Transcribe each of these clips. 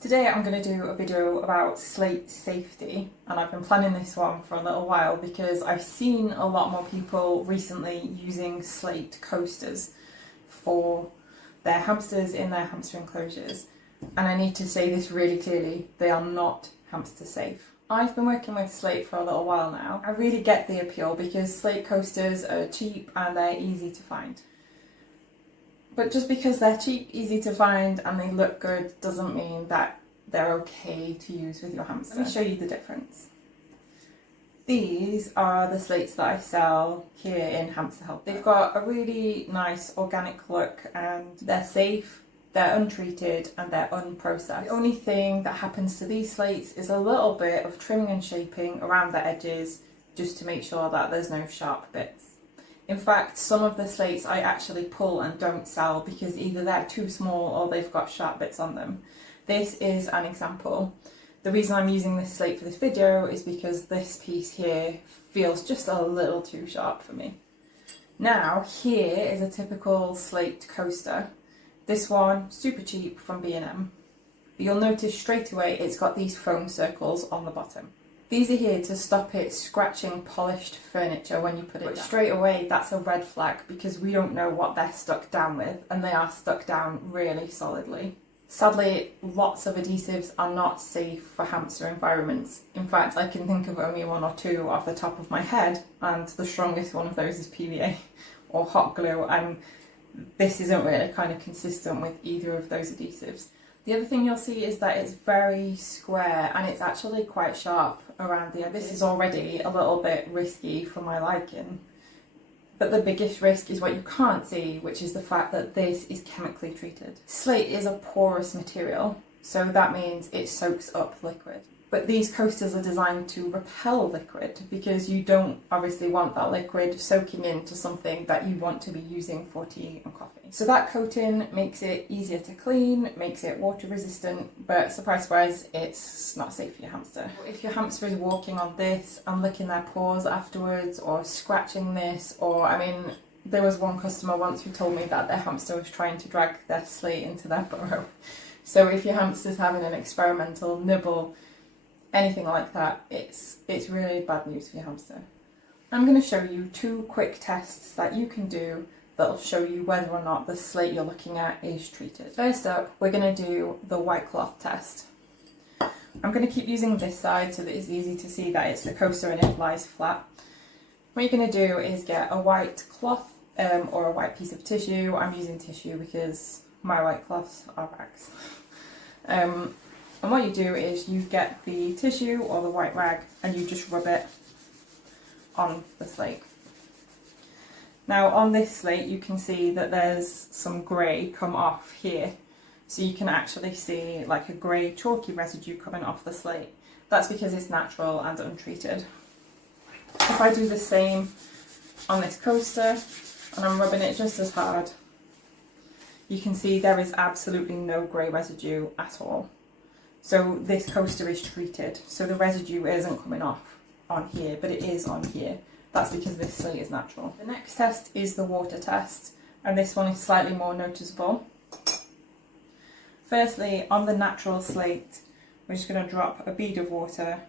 Today I'm going to do a video about slate safety, and I've been planning this one for a little while because I've seen a lot more people recently using slate coasters for their hamsters in their hamster enclosures, and I need to say this really clearly, they are not hamster safe. I've been working with slate for a little while now. I really get the appeal because slate coasters are cheap and they're easy to find. But just because they're cheap, easy to find and they look good doesn't mean that they're okay to use with your hamster. Let me show you the difference. These are the slates that I sell here in Hamster Helper. They've got a really nice organic look and they're safe, they're untreated and they're unprocessed. The only thing that happens to these slates is a little bit of trimming and shaping around the edges just to make sure that there's no sharp bits. In fact, some of the slates I actually pull and don't sell because either they're too small or they've got sharp bits on them. This is an example. The reason I'm using this slate for this video is because this piece here feels just a little too sharp for me. Now, here is a typical slate coaster. This one, super cheap from B&M. You'll notice straight away it's got these foam circles on the bottom. These are here to stop it scratching polished furniture when you put it down. But straight away, that's a red flag because we don't know what they're stuck down with, and they are stuck down really solidly. Sadly, lots of adhesives are not safe for hamster environments. In fact, I can think of only one or two off the top of my head, and the strongest one of those is PVA or hot glue, and this isn't really kind of consistent with either of those adhesives. The other thing you'll see is that it's very square and it's actually quite sharp around the edge. This is already a little bit risky for my liking. But the biggest risk is what you can't see, which is the fact that this is chemically treated. Slate is a porous material, so that means it soaks up liquid. But these coasters are designed to repel liquid because you don't obviously want that liquid soaking into something that you want to be using for tea and coffee. So that coating makes it easier to clean, makes it water resistant, but surprise, surprise, it's not safe for your hamster. If your hamster is walking on this and licking their paws afterwards or scratching this, there was one customer once who told me that their hamster was trying to drag their slate into their burrow. So if your hamster's having an experimental nibble, anything like that, it's really bad news for your hamster. I'm going to show you two quick tests that you can do that'll show you whether or not the slate you're looking at is treated. First up, we're going to do the white cloth test. I'm going to keep using this side so that it's easy to see that it's the coaster and it lies flat. What you're going to do is get a white cloth or a white piece of tissue. I'm using tissue because my white cloths are rags. And what you do is you get the tissue or the white rag and you just rub it on the slate. Now on this slate you can see that there's some grey come off here. So you can actually see like a grey chalky residue coming off the slate. That's because it's natural and untreated. If I do the same on this coaster and I'm rubbing it just as hard, you can see there is absolutely no grey residue at all. So this coaster is treated, so the residue isn't coming off on here, but it is on here. That's because this slate is natural. The next test is the water test, and this one is slightly more noticeable. Firstly, on the natural slate, we're just going to drop a bead of water.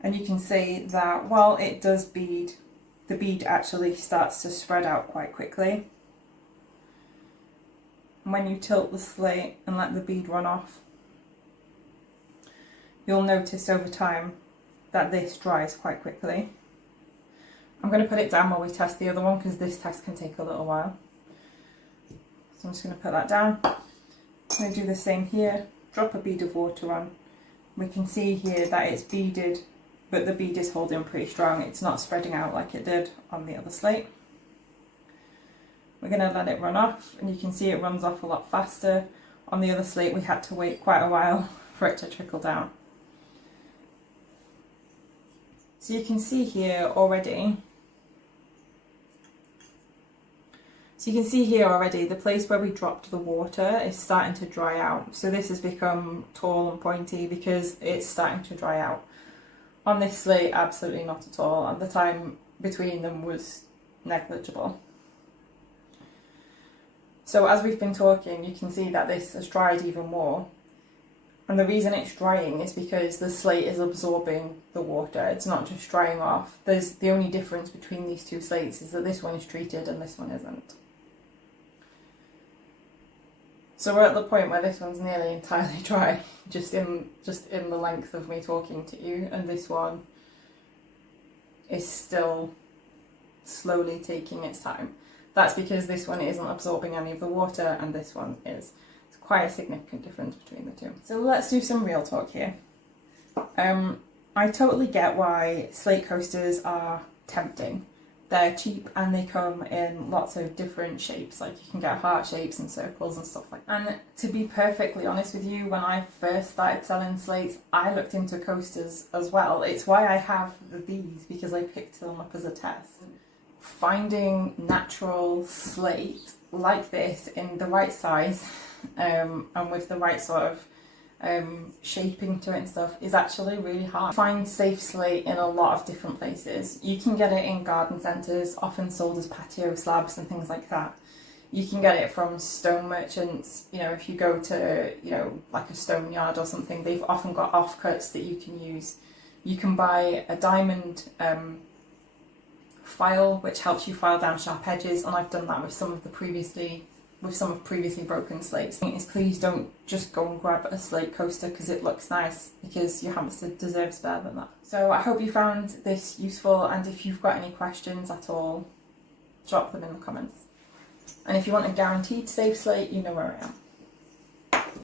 And you can see that while it does bead, the bead actually starts to spread out quite quickly. When you tilt the slate and let the bead run off, you'll notice over time that this dries quite quickly. I'm going to put it down while we test the other one because this test can take a little while. So I'm just going to put that down. I'm going to do the same here, drop a bead of water on. We can see here that it's beaded, but the bead is holding pretty strong. It's not spreading out like it did on the other slate. We're going to let it run off, and you can see it runs off a lot faster. On the other slate we had to wait quite a while for it to trickle down. So you can see here already, the place where we dropped the water is starting to dry out. So this has become tall and pointy because it's starting to dry out. On this slate, absolutely not at all, and the time between them was negligible. So as we've been talking, you can see that this has dried even more. And the reason it's drying is because the slate is absorbing the water. It's not just drying off. The only difference between these two slates is that this one is treated and this one isn't. So we're at the point where this one's nearly entirely dry, just in the length of me talking to you, and this one is still slowly taking its time. That's because this one isn't absorbing any of the water and this one is. It's quite a significant difference between the two. So let's do some real talk here. I totally get why slate coasters are tempting. They're cheap and they come in lots of different shapes, like you can get heart shapes and circles and stuff like that. And to be perfectly honest with you, when I first started selling slates, I looked into coasters as well. It's why I have these, because I picked them up as a test. Finding natural slate like this in the right size and with the right sort of shaping to it and stuff is actually really hard. Find safe slate in a lot of different places. You can get it in garden centres, often sold as patio slabs and things like that. You can get it from stone merchants. You know, if you go to, you know, like a stone yard or something, they've often got offcuts that you can use. You can buy a diamond file which helps you file down sharp edges, and I've done that with some of previously broken slates. Is please don't just go and grab a slate coaster because it looks nice, because your hamster deserves better than that. So I hope you found this useful, and if you've got any questions at all, drop them in the comments. And if you want a guaranteed safe slate, you know where I am.